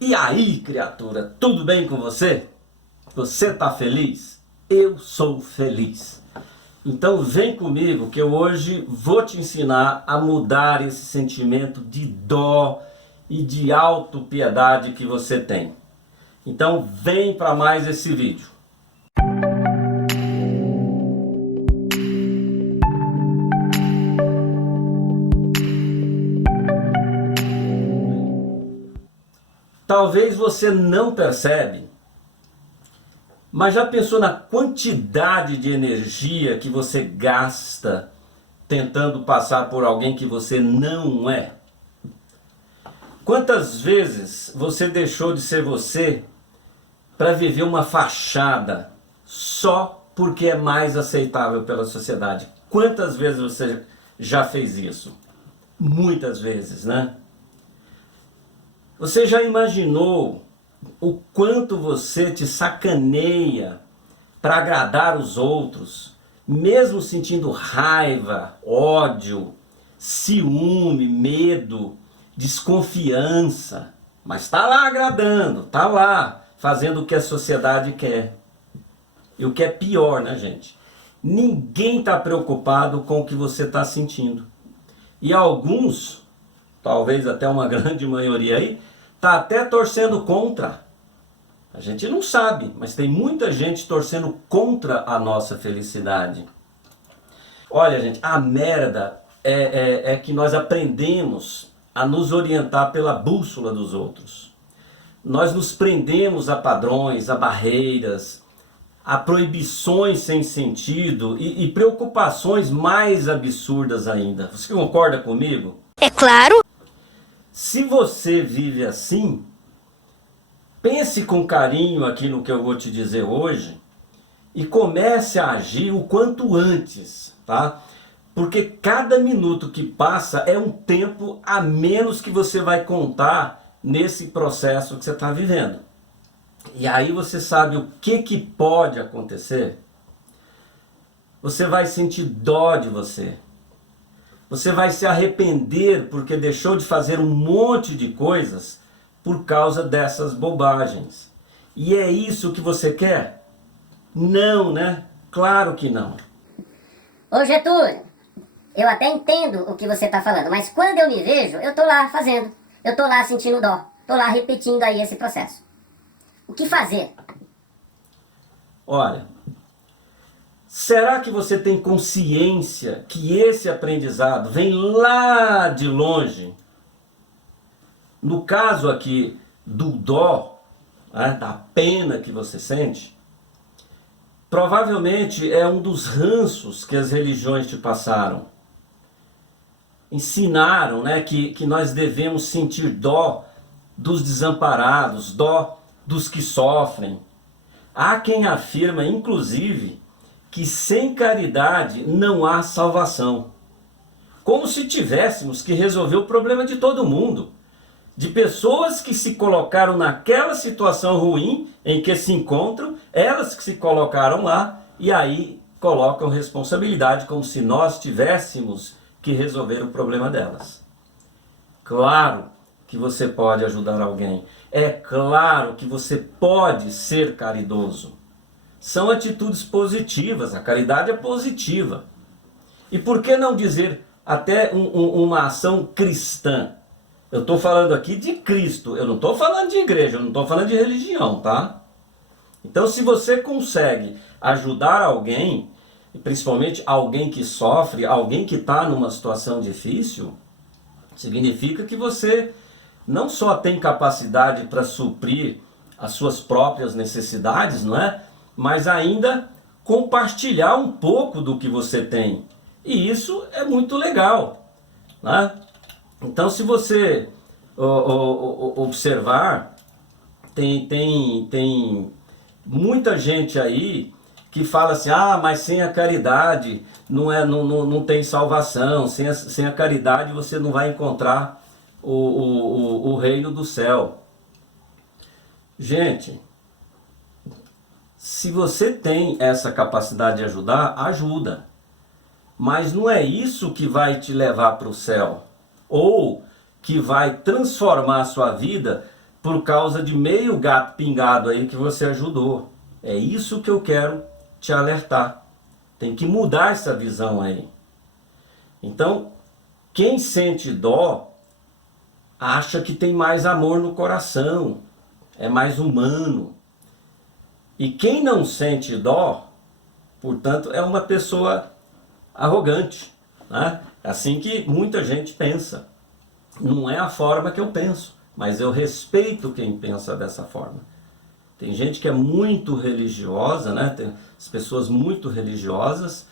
E aí, criatura, tudo bem com você? Você tá feliz? Eu sou feliz. Então vem comigo que eu hoje vou te ensinar a mudar esse sentimento de dó e de autopiedade que você tem. Então vem para mais esse vídeo. Talvez você não percebe, mas já pensou na quantidade de energia que você gasta tentando passar por alguém que você não é? Quantas vezes você deixou de ser você para viver uma fachada só porque é mais aceitável pela sociedade? Quantas vezes você já fez isso? Muitas vezes, né? Você já imaginou o quanto você te sacaneia para agradar os outros, mesmo sentindo raiva, ódio, ciúme, medo, desconfiança, mas está lá agradando, está lá fazendo o que a sociedade quer. E o que é pior, né, gente? Ninguém está preocupado com o que você está sentindo. E alguns, talvez até uma grande maioria aí, está até torcendo contra. A gente não sabe, mas tem muita gente torcendo contra a nossa felicidade. Olha, gente, a merda é que nós aprendemos a nos orientar pela bússola dos outros. Nós nos prendemos a padrões, a barreiras, a proibições sem sentido e preocupações mais absurdas ainda. Você concorda comigo? É claro. Se você vive assim, pense com carinho aqui no que eu vou te dizer hoje e comece a agir o quanto antes, tá? Porque cada minuto que passa é um tempo a menos que você vai contar nesse processo que você está vivendo. E aí você sabe o que pode acontecer? Você vai sentir dó de você. Você vai se arrepender porque deixou de fazer um monte de coisas por causa dessas bobagens. E é isso que você quer? Não, né? Claro que não. Ô Getúlio, eu até entendo o que você tá falando, mas quando eu me vejo, eu tô lá fazendo. Eu tô lá sentindo dó. Tô lá repetindo aí esse processo. O que fazer? Olha, será que você tem consciência que esse aprendizado vem lá de longe? No caso aqui do dó, né, da pena que você sente, provavelmente é um dos ranços que as religiões te passaram. Ensinaram, né, que nós devemos sentir dó dos desamparados, dó dos que sofrem. Há quem afirma, inclusive, que sem caridade não há salvação. Como se tivéssemos que resolver o problema de todo mundo. De pessoas que se colocaram naquela situação ruim em que se encontram, elas que se colocaram lá e aí colocam responsabilidade como se nós tivéssemos que resolver o problema delas. Claro que você pode ajudar alguém. É claro que você pode ser caridoso. São atitudes positivas, a caridade é positiva. E por que não dizer até uma ação cristã? Eu estou falando aqui de Cristo, eu não estou falando de igreja, eu não estou falando de religião, tá? Então se você consegue ajudar alguém, principalmente alguém que sofre, alguém que está numa situação difícil, significa que você não só tem capacidade para suprir as suas próprias necessidades, não é? Mas ainda compartilhar um pouco do que você tem. E isso é muito legal, né? Então se você observar, tem muita gente aí que fala assim, ah, mas sem a caridade não tem salvação, sem a caridade você não vai encontrar o reino do céu. Gente, se você tem essa capacidade de ajudar, ajuda. Mas não é isso que vai te levar para o céu. Ou que vai transformar a sua vida por causa de meio gato pingado aí que você ajudou. É isso que eu quero te alertar. Tem que mudar essa visão aí. Então, quem sente dó acha que tem mais amor no coração, é mais humano. E quem não sente dó, portanto, é uma pessoa arrogante, né? Assim que muita gente pensa. Não é a forma que eu penso, mas eu respeito quem pensa dessa forma. Tem gente que é muito religiosa, né? Tem as pessoas muito religiosas,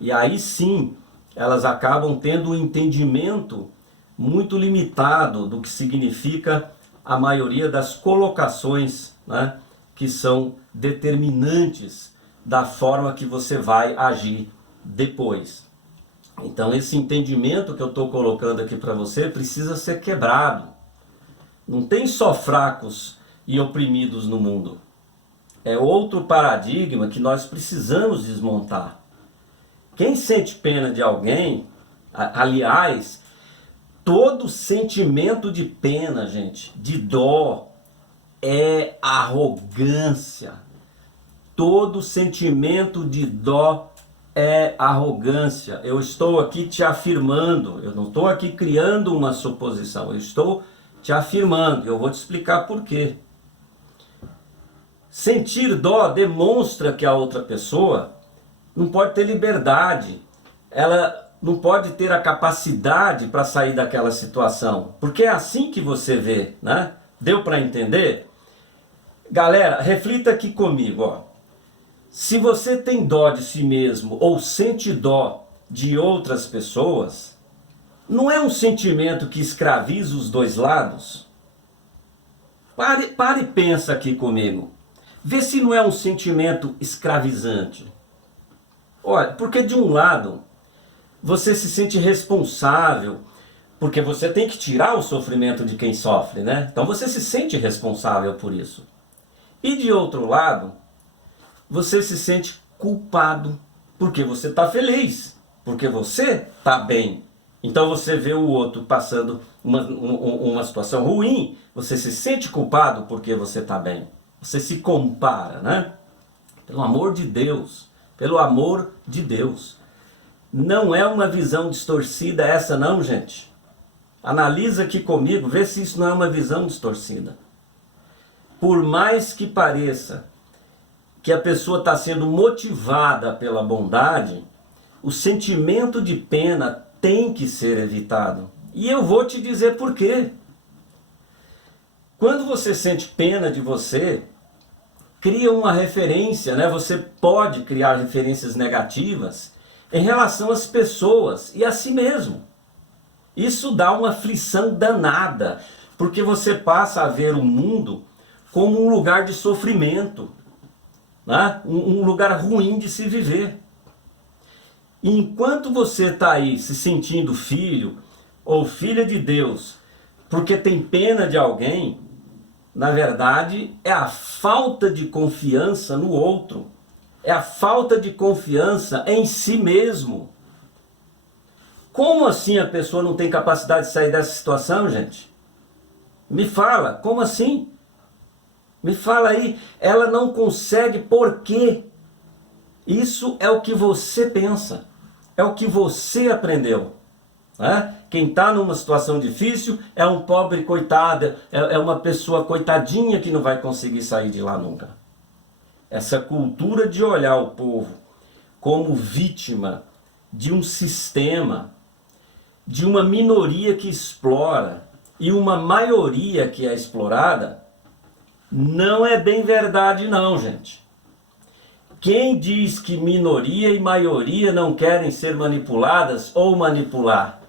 e aí sim elas acabam tendo um entendimento muito limitado do que significa a maioria das colocações, né, que são determinantes da forma que você vai agir depois. Então esse entendimento que eu estou colocando aqui para você precisa ser quebrado. Não tem só fracos e oprimidos no mundo. É outro paradigma que nós precisamos desmontar. Quem sente pena de alguém, aliás, todo sentimento de pena, gente, de dó, é arrogância. Todo sentimento de dó é arrogância. Eu estou aqui te afirmando, eu não estou aqui criando uma suposição, eu estou te afirmando, eu vou te explicar por quê. Sentir dó demonstra que a outra pessoa não pode ter liberdade, ela não pode ter a capacidade para sair daquela situação, porque é assim que você vê, né? Deu para entender? Galera, reflita aqui comigo, ó. Se você tem dó de si mesmo ou sente dó de outras pessoas, não é um sentimento que escraviza os dois lados? Pare e pensa aqui comigo. Vê se não é um sentimento escravizante. Olha, porque de um lado, você se sente responsável, porque você tem que tirar o sofrimento de quem sofre, né? Então você se sente responsável por isso. E de outro lado, você se sente culpado, porque você está feliz, porque você está bem. Então você vê o outro passando uma situação ruim, você se sente culpado porque você está bem. Você se compara, né? Pelo amor de Deus, pelo amor de Deus. Não é uma visão distorcida essa não, gente. Analisa aqui comigo, vê se isso não é uma visão distorcida. Por mais que pareça que a pessoa está sendo motivada pela bondade, o sentimento de pena tem que ser evitado. E eu vou te dizer por quê. Quando você sente pena de você, cria uma referência, né? Você pode criar referências negativas em relação às pessoas e a si mesmo. Isso dá uma aflição danada, porque você passa a ver o mundo como um lugar de sofrimento, né? Um lugar ruim de se viver. E enquanto você está aí se sentindo filho ou filha de Deus, porque tem pena de alguém, na verdade é a falta de confiança no outro, é a falta de confiança em si mesmo. Como assim a pessoa não tem capacidade de sair dessa situação, gente? Me fala, como assim? Me fala aí, ela não consegue por quê? Isso é o que você pensa, é o que você aprendeu. Né? Quem está numa situação difícil é um pobre coitado, é uma pessoa coitadinha que não vai conseguir sair de lá nunca. Essa cultura de olhar o povo como vítima de um sistema, de uma minoria que explora e uma maioria que é explorada, não é bem verdade não, gente. Quem diz que minoria e maioria não querem ser manipuladas ou manipular?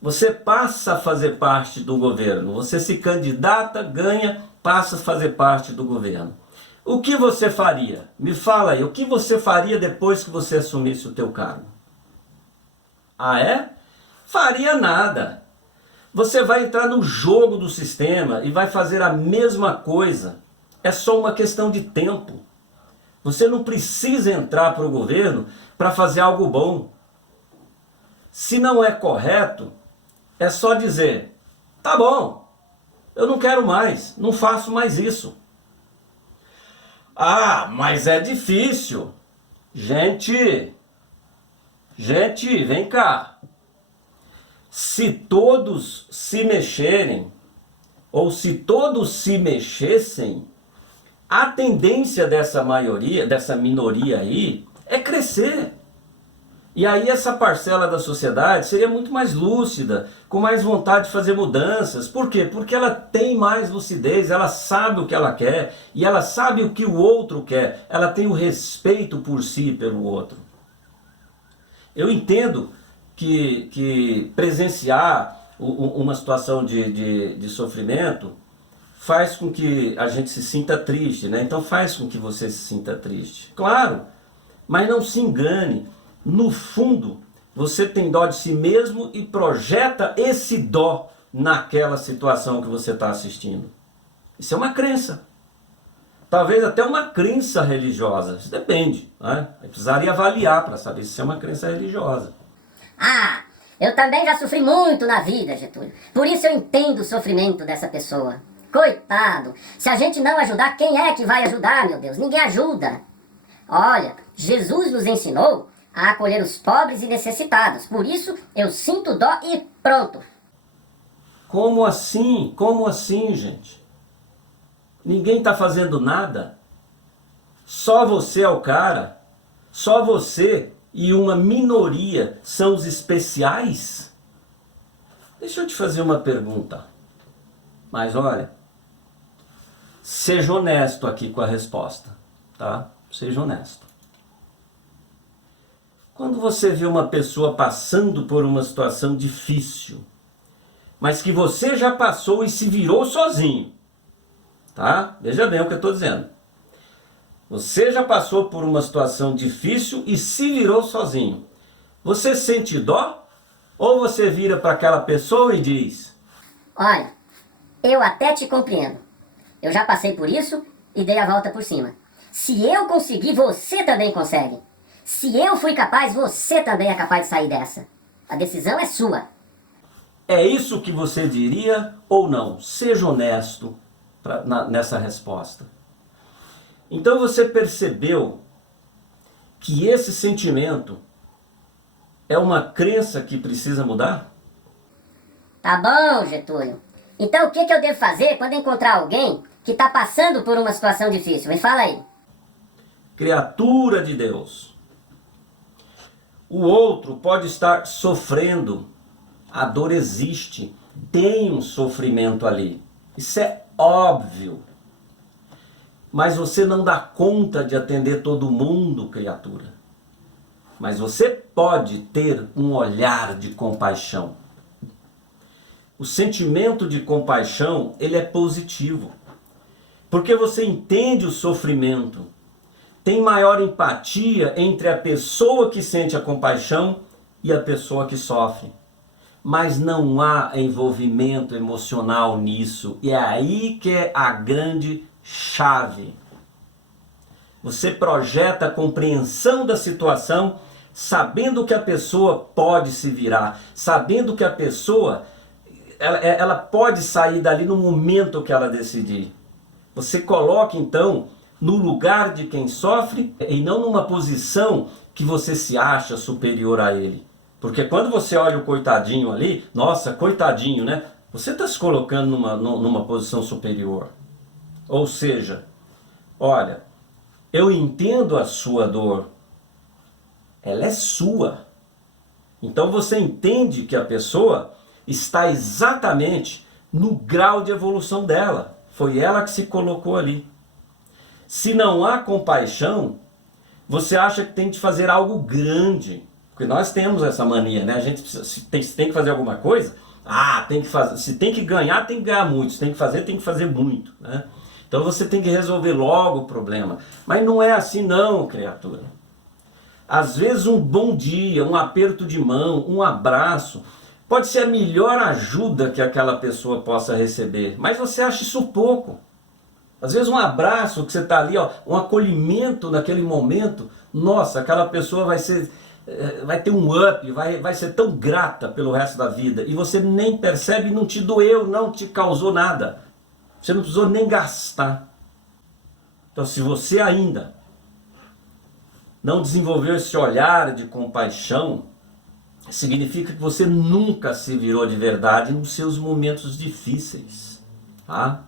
Você passa a fazer parte do governo, você se candidata, ganha, passa a fazer parte do governo. O que você faria? Me fala aí, o que você faria depois que você assumisse o teu cargo? Ah é? Faria nada. Você vai entrar no jogo do sistema e vai fazer a mesma coisa. É só uma questão de tempo. Você não precisa entrar para o governo para fazer algo bom. Se não é correto, é só dizer, tá bom, Eu não quero mais, não faço mais isso. Ah, mas é difícil. Gente, vem cá. Se todos se mexerem, ou se todos se mexessem, a tendência dessa maioria, dessa minoria aí, é crescer. E aí essa parcela da sociedade seria muito mais lúcida, com mais vontade de fazer mudanças. Por quê? Porque ela tem mais lucidez, ela sabe o que ela quer, e ela sabe o que o outro quer. Ela tem o respeito por si pelo outro. Eu entendo que presenciar uma situação de sofrimento faz com que a gente se sinta triste, né? Então faz com que você se sinta triste. Claro, mas não se engane. No fundo, você tem dó de si mesmo e projeta esse dó naquela situação que você está assistindo. Isso é uma crença. Talvez até uma crença religiosa. Isso depende, né? Eu precisaria avaliar para saber se é uma crença religiosa. Ah, eu também já sofri muito na vida, Getúlio. Por isso eu entendo o sofrimento dessa pessoa. Coitado, se a gente não ajudar, quem é que vai ajudar, meu Deus? Ninguém ajuda. Olha, Jesus nos ensinou a acolher os pobres e necessitados. Por isso eu sinto dó e pronto. Como assim? Como assim, gente? Ninguém está fazendo nada? Só você é o cara? Só você e uma minoria são os especiais? Deixa eu te fazer uma pergunta. Mas olha, seja honesto aqui com a resposta, tá? Seja honesto. Quando você vê uma pessoa passando por uma situação difícil, mas que você já passou e se virou sozinho, tá? Veja bem o que eu estou dizendo. Você já passou por uma situação difícil e se virou sozinho. Você sente dó? Ou você vira para aquela pessoa e diz: Olha, eu até te compreendo. Eu já passei por isso e dei a volta por cima. Se eu conseguir, você também consegue. Se eu fui capaz, você também é capaz de sair dessa. A decisão é sua. é isso que você diria ou não? Seja honesto nessa resposta. Então você percebeu que esse sentimento é uma crença que precisa mudar? Tá bom, Getúlio. Então o que eu devo fazer quando encontrar alguém que está passando por uma situação difícil? Me fala aí. Criatura de Deus. O outro pode estar sofrendo. A dor existe. Tem um sofrimento ali. Isso é óbvio. Mas você não dá conta de atender todo mundo, criatura. Mas você pode ter um olhar de compaixão. O sentimento de compaixão, ele é positivo. Porque você entende o sofrimento. Tem maior empatia entre a pessoa que sente a compaixão e a pessoa que sofre. Mas não há envolvimento emocional nisso. E é aí que é a grande chave. Você projeta a compreensão da situação, sabendo que a pessoa pode se virar, sabendo que a pessoa ela pode sair dali no momento que ela decidir. Você coloca então no lugar de quem sofre e não numa posição que você se acha superior a ele. Porque quando você olha o coitadinho ali, nossa, coitadinho, né? Você está se colocando numa posição superior. Ou seja, olha, eu entendo a sua dor. Ela é sua. Então você entende que a pessoa está exatamente no grau de evolução dela. Foi ela que se colocou ali. Se não há compaixão, você acha que tem que fazer algo grande. Porque nós temos essa mania, né? A gente precisa, se tem que fazer alguma coisa, tem que fazer. Se tem que ganhar muito. Se tem que fazer muito, né? Então você tem que resolver logo o problema. Mas não é assim não, criatura. Às vezes um bom dia, um aperto de mão, um abraço, pode ser a melhor ajuda que aquela pessoa possa receber. Mas você acha isso pouco. Às vezes um abraço que você está ali, um acolhimento naquele momento, nossa, aquela pessoa vai ter um up, vai ser tão grata pelo resto da vida. E você nem percebe, não te doeu, não te causou nada. Você não precisou nem gastar. Então, se você ainda não desenvolveu esse olhar de compaixão, significa que você nunca se virou de verdade nos seus momentos difíceis, tá?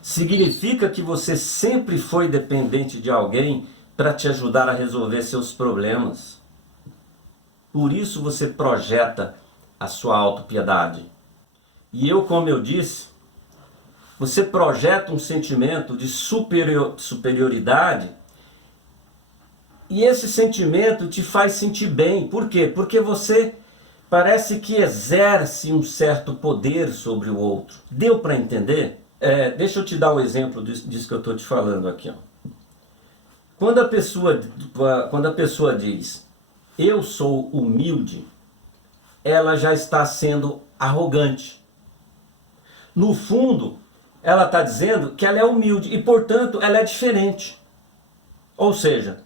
Significa que você sempre foi dependente de alguém para te ajudar a resolver seus problemas. Por isso você projeta a sua autopiedade. E como eu disse, você projeta um sentimento de superioridade, e esse sentimento te faz sentir bem. Por quê? Porque você parece que exerce um certo poder sobre o outro. Deu para entender? Deixa eu te dar um exemplo disso que eu estou te falando aqui. Ó. Quando a pessoa diz, eu sou humilde, ela já está sendo arrogante. No fundo, ela está dizendo que ela é humilde e, portanto, ela é diferente. Ou seja,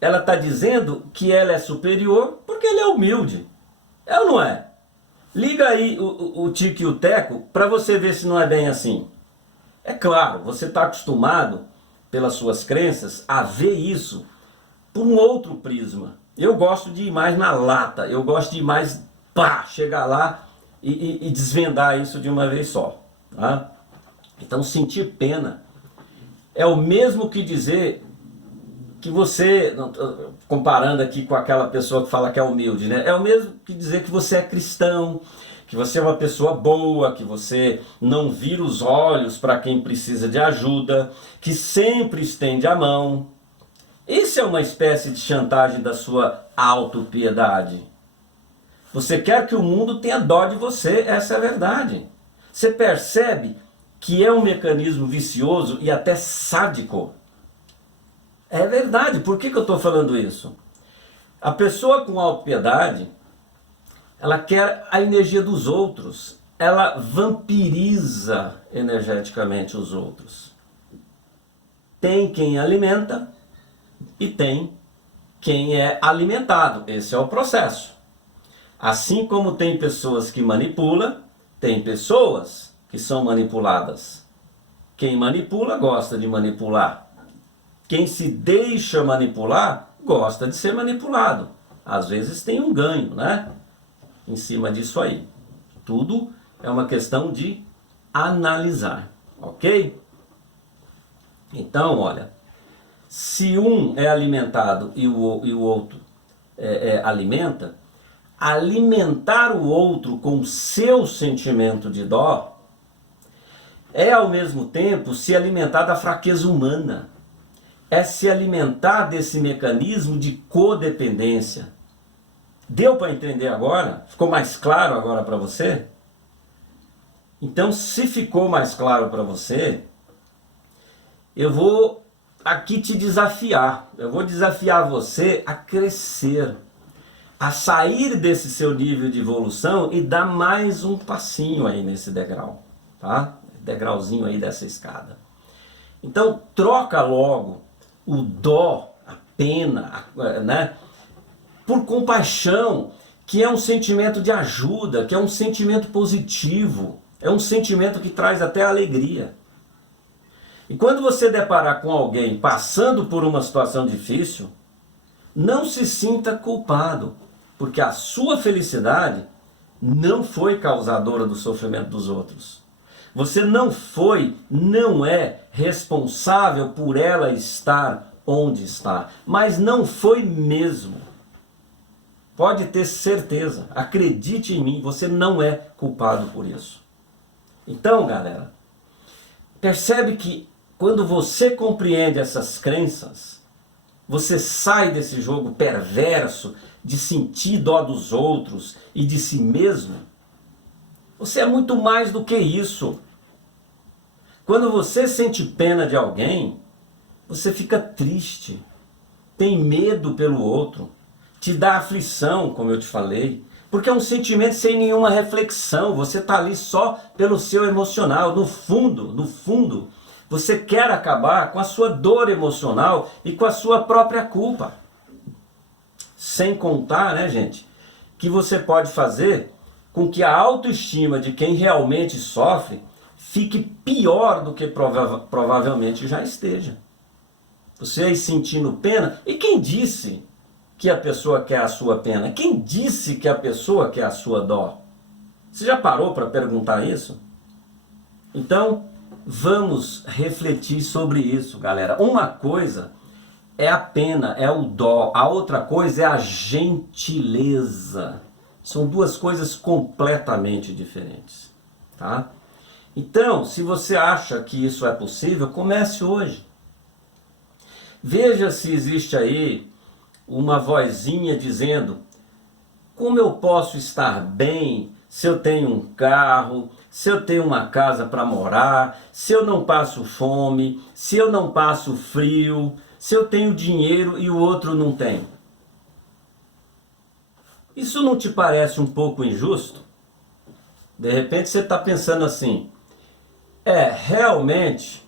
ela está dizendo que ela é superior porque ela é humilde. É ou não é? Liga aí o Tico e o Teco para você ver se não é bem assim. É claro, você está acostumado, pelas suas crenças, a ver isso por um outro prisma. Eu gosto de ir mais na lata, eu gosto de ir mais, chegar lá e desvendar isso de uma vez só. Tá? Então, sentir pena é o mesmo que dizer que você, comparando aqui com aquela pessoa que fala que é humilde, né? É o mesmo que dizer que você é cristão, que você é uma pessoa boa, que você não vira os olhos para quem precisa de ajuda, que sempre estende a mão. Isso é uma espécie de chantagem da sua autopiedade. Você quer que o mundo tenha dó de você, essa é a verdade. Você percebe que é um mecanismo vicioso e até sádico. É verdade. Por que eu estou falando isso? A pessoa com autopiedade, ela quer a energia dos outros. Ela vampiriza energeticamente os outros. Tem quem alimenta e tem quem é alimentado. Esse é o processo. Assim como tem pessoas que manipulam, tem pessoas que são manipuladas. Quem manipula gosta de manipular. Quem se deixa manipular, gosta de ser manipulado. Às vezes tem um ganho, né? Em cima disso aí. Tudo é uma questão de analisar, ok? Então, olha, se um é alimentado e o outro alimenta, alimentar o outro com o seu sentimento de dó é ao mesmo tempo se alimentar da fraqueza humana. É se alimentar desse mecanismo de codependência. Deu para entender agora? Ficou mais claro agora para você? Então, se ficou mais claro para você, eu vou aqui te desafiar. Eu vou desafiar você a crescer, a sair desse seu nível de evolução e dar mais um passinho aí nesse degrau, tá? Degrauzinho aí dessa escada. Então, troca logo o dó, a pena, né, por compaixão, que é um sentimento de ajuda, que é um sentimento positivo, é um sentimento que traz até alegria. E quando você deparar com alguém passando por uma situação difícil, não se sinta culpado, porque a sua felicidade não foi causadora do sofrimento dos outros. Você não é responsável por ela estar onde está, mas não foi mesmo. Pode ter certeza, acredite em mim, você não é culpado por isso. Então, galera, percebe que quando você compreende essas crenças, você sai desse jogo perverso de sentir dó dos outros e de si mesmo. Você é muito mais do que isso. Quando você sente pena de alguém, você fica triste, tem medo pelo outro, te dá aflição, como eu te falei, porque é um sentimento sem nenhuma reflexão, você está ali só pelo seu emocional. No fundo, você quer acabar com a sua dor emocional e com a sua própria culpa. Sem contar, né, gente, que você pode fazer com que a autoestima de quem realmente sofre fique pior do que provavelmente já esteja. Você aí sentindo pena, e quem disse que a pessoa quer a sua pena? Quem disse que a pessoa quer a sua dó? Você já parou para perguntar isso? Então, vamos refletir sobre isso, galera. Uma coisa é a pena, é o dó. A outra coisa é a gentileza. São duas coisas completamente diferentes, tá? Então, se você acha que isso é possível, comece hoje. Veja se existe aí uma vozinha dizendo: como eu posso estar bem se eu tenho um carro, se eu tenho uma casa para morar, se eu não passo fome, se eu não passo frio, se eu tenho dinheiro e o outro não tem? Isso não te parece um pouco injusto? De repente você está pensando assim: realmente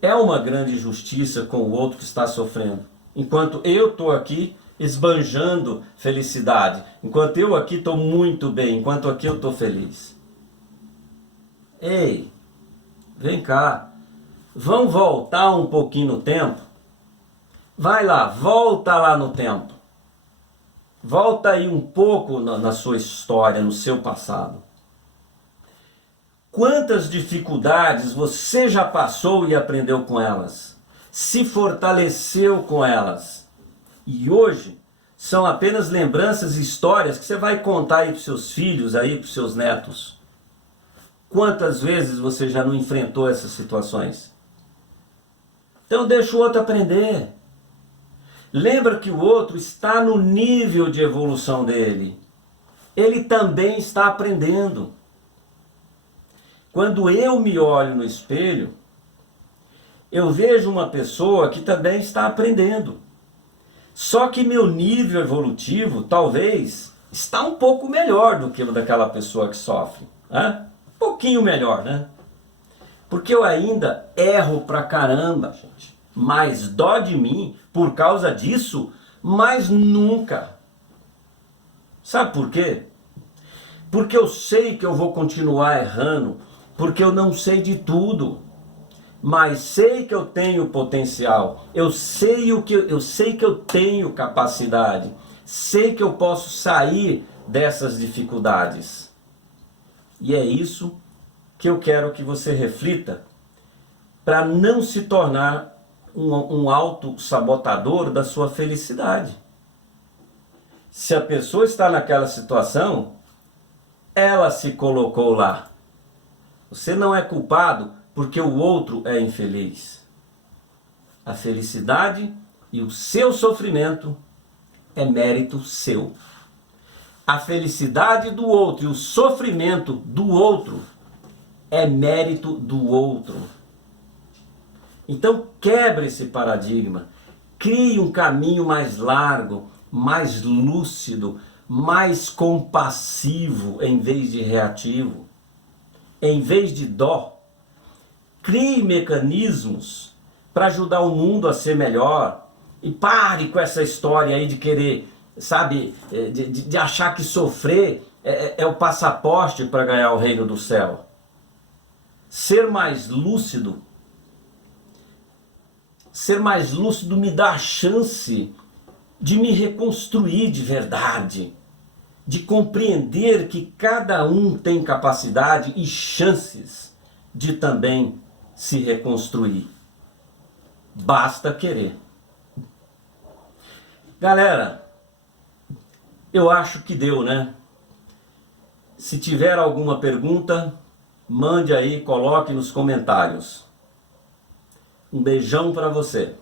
é uma grande injustiça com o outro que está sofrendo, enquanto eu estou aqui esbanjando felicidade, enquanto eu aqui estou muito bem, enquanto aqui eu estou feliz. Ei, vem cá, vamos voltar um pouquinho no tempo? Vai lá, volta lá no tempo. Volta aí um pouco na sua história, no seu passado. Quantas dificuldades você já passou e aprendeu com elas? Se fortaleceu com elas? E hoje são apenas lembranças e histórias que você vai contar aí para os seus filhos, aí para os seus netos. Quantas vezes você já não enfrentou essas situações? Então deixa o outro aprender. Lembra que o outro está no nível de evolução dele. Ele também está aprendendo. Quando eu me olho no espelho, eu vejo uma pessoa que também está aprendendo. Só que meu nível evolutivo, talvez, está um pouco melhor do que o daquela pessoa que sofre. Né? Um pouquinho melhor, né? Porque eu ainda erro pra caramba, gente. Mas dó de mim por causa disso, mas nunca. Sabe por quê? Porque eu sei que eu vou continuar errando, porque eu não sei de tudo, mas sei que eu tenho potencial, eu sei que eu tenho capacidade, sei que eu posso sair dessas dificuldades. E é isso que eu quero que você reflita, para não se tornar um autossabotador da sua felicidade. Se a pessoa está naquela situação, ela se colocou lá. Você não é culpado porque o outro é infeliz. A felicidade e o seu sofrimento é mérito seu. A felicidade do outro e o sofrimento do outro é mérito do outro. Então quebre esse paradigma, crie um caminho mais largo, mais lúcido, mais compassivo em vez de reativo. Em vez de dó, crie mecanismos para ajudar o mundo a ser melhor. E pare com essa história aí de querer, sabe, de achar que sofrer é o passaporte para ganhar o reino do céu. Ser mais lúcido me dá a chance de me reconstruir de verdade, de compreender que cada um tem capacidade e chances de também se reconstruir. Basta querer. Galera, eu acho que deu, né? Se tiver alguma pergunta, mande aí, coloque nos comentários. Um beijão para você.